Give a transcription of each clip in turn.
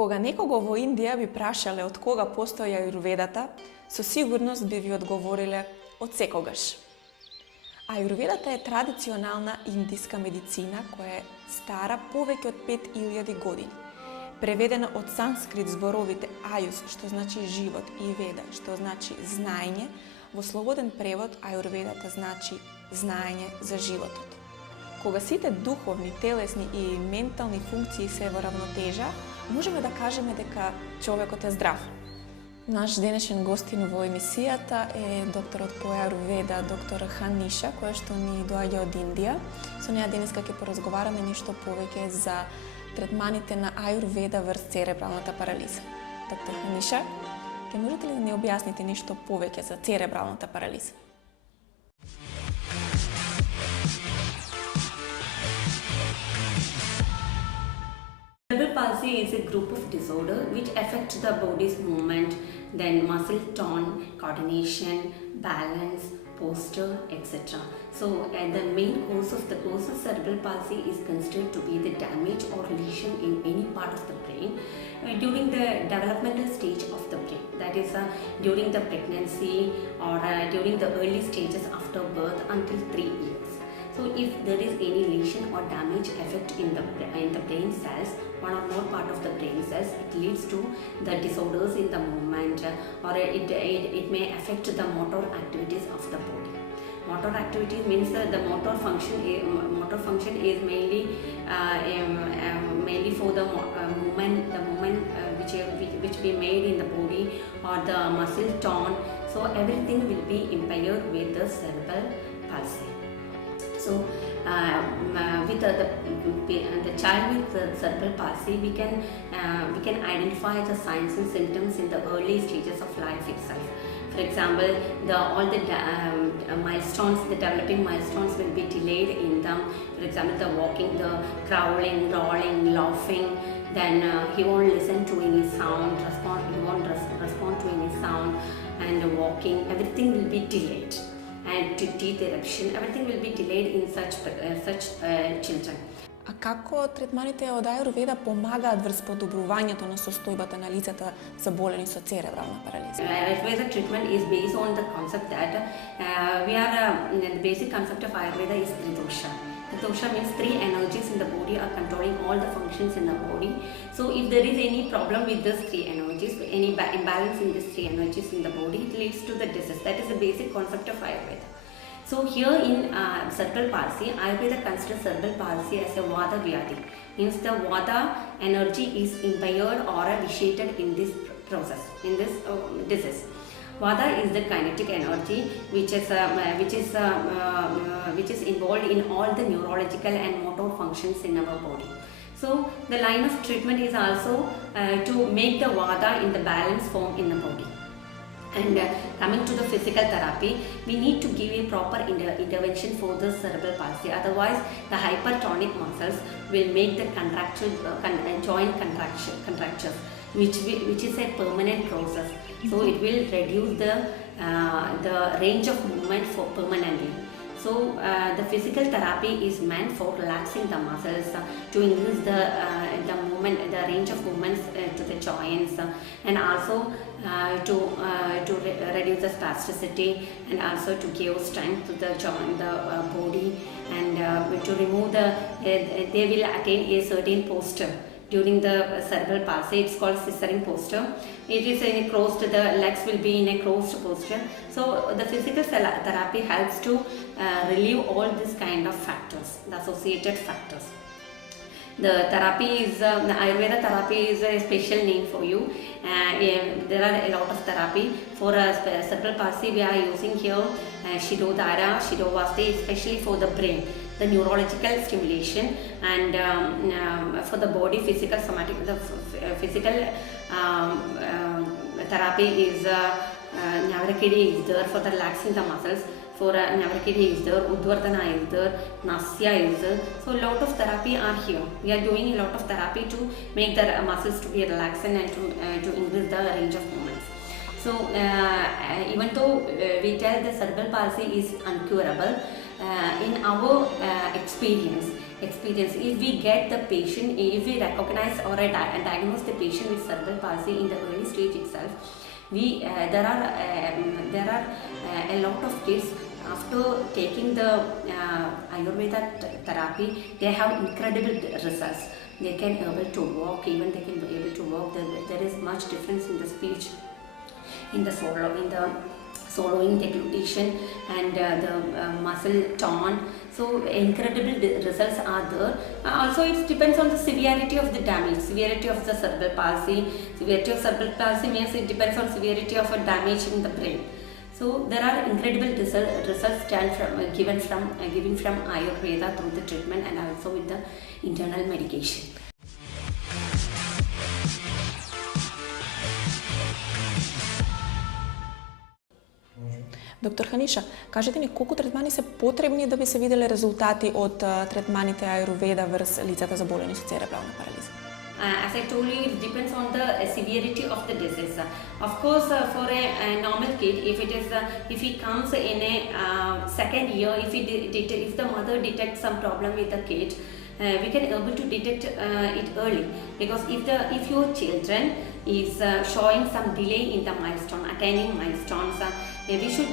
Кога некого во Индија би прашале од кога постои ајурведата, со сигурност би ви одговориле од секогаш. Ајурведата е традиционална индиска медицина која е стара повеќе од 5000 години. Преведена од санскрит зборовите аюс, што значи живот, и веда, што значи знаење, во слободен превод ајурведата значи знаење за животот. Кога сите духовни, телесни и ментални функции се во равнотежа, можеме да кажеме дека човекот е здрав. Наш денешен гостин во емисијата е докторот по ајурведа, доктор Ханиша, која што ни доаѓа од Индија. Со неја денеска ќе поразговараме нешто повеќе за третманите на ајурведа врз церебралната парализа. Доктор Ханиша, ќе можете ли да ни објасните нешто повеќе за церебралната парализа? Cerebral palsy is a group of disorder which affect the body's movement, then muscle tone, coordination, balance, posture, etc. So, the main cause of cerebral palsy is considered to be the damage or lesion in any part of the brain during the developmental stage of the brain. That is, during the pregnancy or during the early stages after birth until 3 years. So, if there is any lesion or damage effect in the brain cells, one or more part of the brain cells, it leads to the disorders in the movement, or it may affect the motor activities of the body. Motor activity means the motor function is mainly for the movement which be made in the body, or the muscle tone. So everything will be impaired with the cerebral palsy. So, with the child with cerebral palsy, we can identify the signs and symptoms in the early stages of life itself. For example, all the milestones, the developing milestones will be delayed in them. For example, the walking, the crawling, rolling, laughing. Then he won't listen to any sound, he won't respond to any sound, and walking. Everything will be delayed. And to teeth eruption, everything will be delayed in such children. А како третманите од ајурведа помагаат врз подобрувањето на состојбата на лицата заболени со церебрална парализа? Ayurveda treatment is based on the concept that the basic concept of Ayurveda is Tridosha. Tridosha means 3 energies in the body are controlling all the functions in the body. So if there is any problem with these 3 energies, any imbalance in these 3 energies in the body, it leads to the disease. That is the basic concept of Ayurveda. So here in cerebral palsy, Ayurveda considers cerebral palsy as a Vata Vyadhi. Means the Vata energy is impaired or vitiated in this process, in this disease. Vata is the kinetic energy which is involved in all the neurological and motor functions in our body. So the line of treatment is also to make the Vata in the balance form in the body. And coming to the physical therapy, we need to give a proper intervention for the cerebral palsy. Otherwise, the hypertonic muscles will make the joint contractures, which is a permanent process. So it will reduce the range of movement permanently. So the physical therapy is meant for relaxing the muscles to increase the movement, the range of movements to the joints, and also to reduce the spasticity, and also to give strength to the joint, the body, and to remove they will attain a certain posture. During the cerebral palsy, it's called scissoring posture. It is in a closed, the legs will be in a closed posture. So the physical therapy helps to relieve all these kind of factors, the associated factors. The therapy is, the Ayurveda therapy is a special name for you. There are a lot of therapy. For cerebral palsy, we are using here Shirodhara, Shirovasti, especially for the brain, the neurological stimulation, and for the body, physical somatic, the physical therapy is Navrakiri is there for the relaxing the muscles. For Navrakiri is there, Udvardhana is there, Nasya is there. So a lot of therapy are here. We are doing a lot of therapy to make the muscles to be relaxed and to increase the range of movements. So even though we tell the cerebral palsy is uncurable, in our experience, experience. If we get the patient, if we recognize or diagnose the patient with cerebral palsy in the early stage itself, there are a lot of kids after taking the Ayurveda therapy, they have incredible results. They can able to walk, even they can be able to walk. There is much difference in the speech, in the swallowing, deglutition, and the muscle tone. So incredible results are there. Also, it depends on the severity of the damage, severity of the cerebral palsy. Severity of cerebral palsy means it depends on severity of a damage in the brain. So there are incredible results given from Ayurveda through the treatment and also with the internal medication. Доктор Ханиша, кажете ни колку третмани се потребни да би се виделе резултати од третманите Аюрведа врз лицата заболени со церебрална парализа? As I told you, it depends on the severity of the disease. Of course, for a normal kid, if he comes in a second year, if the mother detects some problem with the kid, we can able to detect it early, because if your children is showing some delay in the milestone, attaining milestones, we should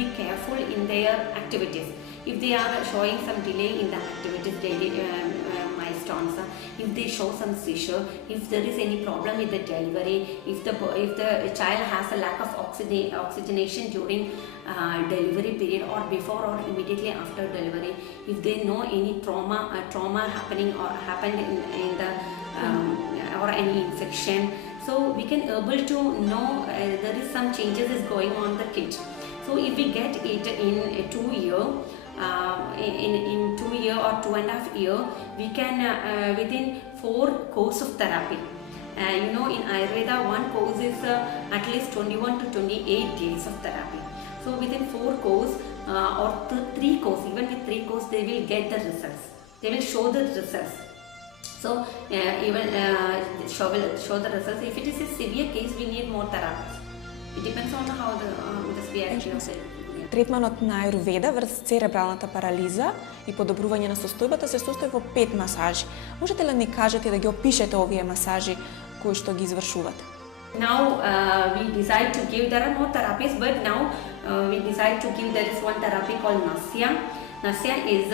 be careful in their activities. If they are showing some delay in the activities, daily milestones, if they show some seizure, if there is any problem with the delivery, if the child has a lack of oxygenation during delivery period or before or immediately after delivery, if they know any trauma happening or happened in the or any infection, so we can able to know there is some changes is going on the kid. So if we get it in a 2 year, in 2 year or 2.5 year, we can within 4 course of therapy. In Ayurveda, one course is at least 21 to 28 days of therapy. So within 4 course or 3 course, even with 3 course, they will get the results. They will show the results. So even show the results. If it is a severe case, we need more therapies. It depends on how the severity of it. Третманот на Аюрведа врз церебралната парализа и подобрување на состојбата се состои во 5 масажи. Можете ли ни кажете да ги опишете овие масажи кои што ги извршувате? Now we decide to give, there are more therapies, but now we decide to give, there is one therapy called Nasya. Nasya is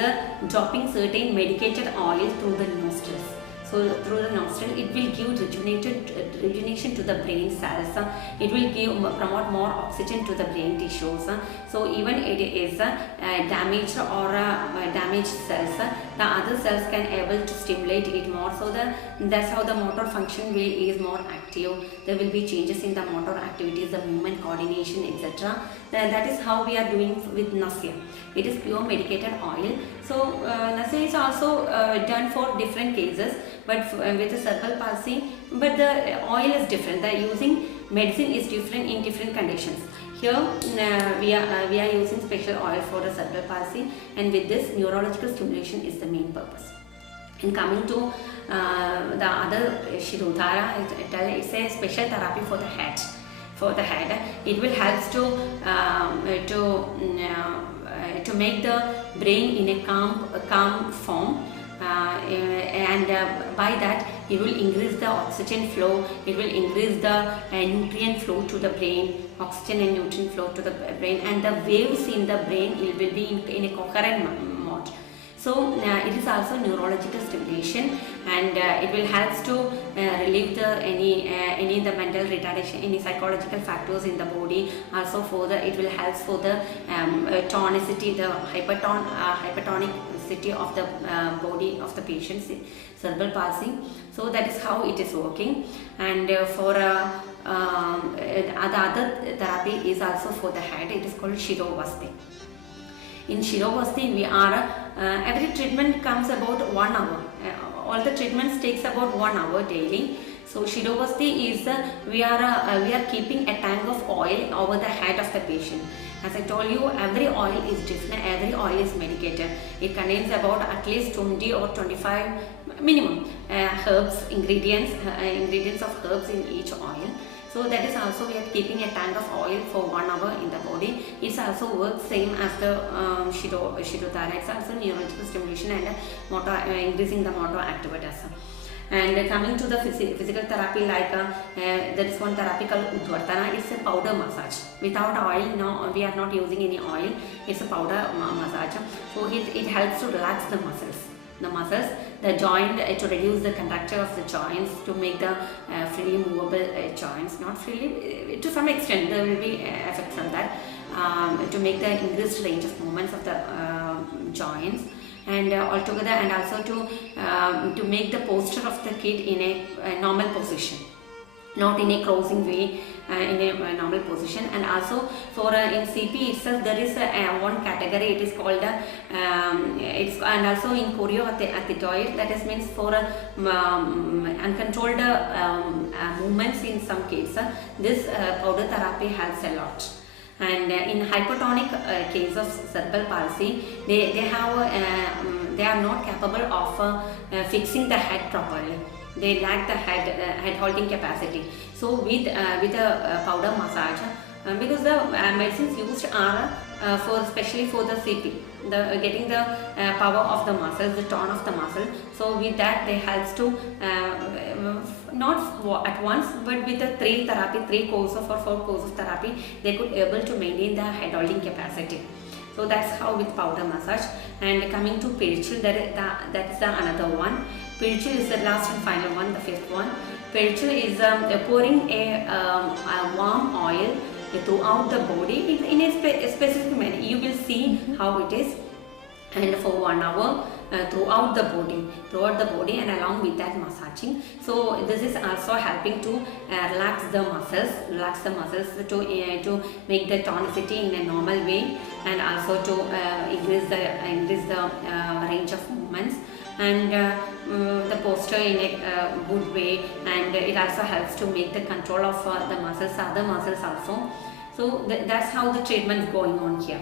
dropping certain medicated oil through the nostrils. So through the nostril, it will give rejuvenation to the brain cells. It will promote more oxygen to the brain tissues. So even it is damaged or damaged cells, the other cells can able to stimulate it more. So that's how the motor function is more active. There will be changes in the motor activities, the movement coordination, etc. That is how we are doing with Nasya. It is pure medicated oil. So Nasya is also done for different cases, but with the cerebral palsy, but the oil is different. The using medicine is different in different conditions. Here we are using special oil for the cerebral palsy, and with this neurological stimulation is the main purpose. And coming to the other Shirodhara, it's a special therapy for the head. For the head, it will help to make the brain in a calm form. And by that it will increase the oxygen flow, it will increase the nutrient flow to the brain, oxygen and nutrient flow to the brain, and the waves in the brain will be in a coherent mode. So it is also neurological stimulation, and it will help to relieve any the mental retardation, any psychological factors in the body. Also it will help for the tonicity, the hypertonicity of the body of the patient's cerebral palsy. So that is how it is working. And for the other therapy is also for the head. It is called Shirovasti. In Shirovasti, we are every treatment comes about 1 hour. All the treatments takes about 1 hour daily. So Shirovasti is we are keeping a tank of oil over the head of the patient. As I told you, every oil is different. Every oil is medicated. It contains about at least 20 or 25 minimum herbs, ingredients of herbs in each oil. So that is also we are keeping a tank of oil for 1 hour in the body. It also works same as the Shirodhara. It's also neurological stimulation and increasing the motor activities. And coming to the physical therapy, like there is one therapy called Udvartana. It's a powder massage without oil. No, we are not using any oil. It's a powder massage. So it helps to relax the muscles, the joint, to reduce the contracture of the joints, to make the freely movable joints, not freely, to some extent there will be effect from that, to make the increased range of movements of the joints, and altogether, and also to make the posture of the kid in a normal position, not in a crossing way, in a normal position. And also for in CP itself there is one category, it is called and also in choreoathetoid, that is means for uncontrolled movements in some kids, this powder therapy helps a lot. And in hypertonic case of cerebral palsy, they are not capable of fixing the head properly. They lack the head holding capacity. So with a powder massage, because the medicines used are especially for the CP, getting the power of the muscles, the tone of the muscle. So with that they helps to not at once, but with the 3 courses or 4 courses of therapy, they could able to maintain the head holding capacity. So that's how with powder massage. And coming to Pedicel, that's the another one. Pedicel is the last and final one, the 5th one. Pedicel is pouring a warm oil throughout the body in a specific manner. You will see how it is, and for 1 hour throughout the body, and along with that massaging. So this is also helping to relax the muscles to make the tonicity in a normal way, and also to increase the range of movements, and the posture in a good way, and it also helps to make the control of the muscles, other muscles also. So that's how the treatment is going on here.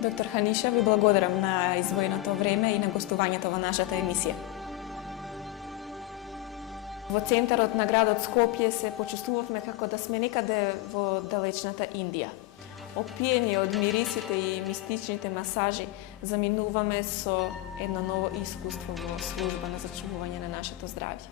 Доктор Ханиша, ви благодарам на издвоеното време и на гостувањето во нашата емисија. Во центарот на градот Скопје се почувствувавме како да сме некаде во далечната Индија. Опиени од мирисите и мистичните масажи, заминуваме со едно ново искуство во служба на зачувување на нашето здравје.